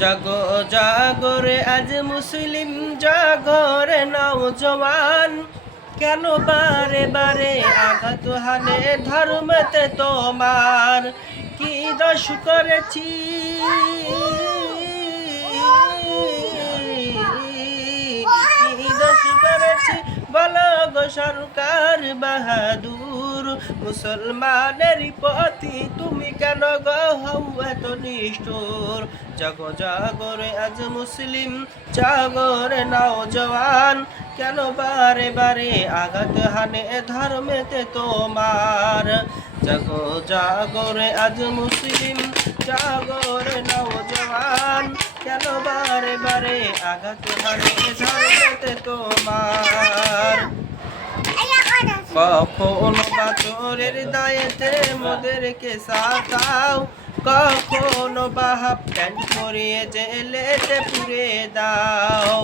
জাগো জাগরে আজ মুসলিম জাগরে নওজওয়ান, কেন বারে বারে আঘাত হানে ধর্মতে তোমার? কি দোষ করেছি, কি দোষ করেছি বলো গো সরকার বাহাদুর? মুসলমানের প্রতি তুমি কেন গো হও এত নিষ্ঠুর? জাগো জাগরে আজ মুসলিম জাগরে নওজওয়ান, কেন বারে বারে আঘাত হানে ধর্মেতে তোমার? জাগো জাগরে আজ মুসলিম জাগরে নওজওয়ান, কেন বারে বারে আঘাত হানে ধর্মেতে তোমার? কখনো বাচরের দায়েতে মোদেরকে সাতাও, কখনো বা হাফ প্যান্ট পরিয়ে জেলেতে পুরে দাও।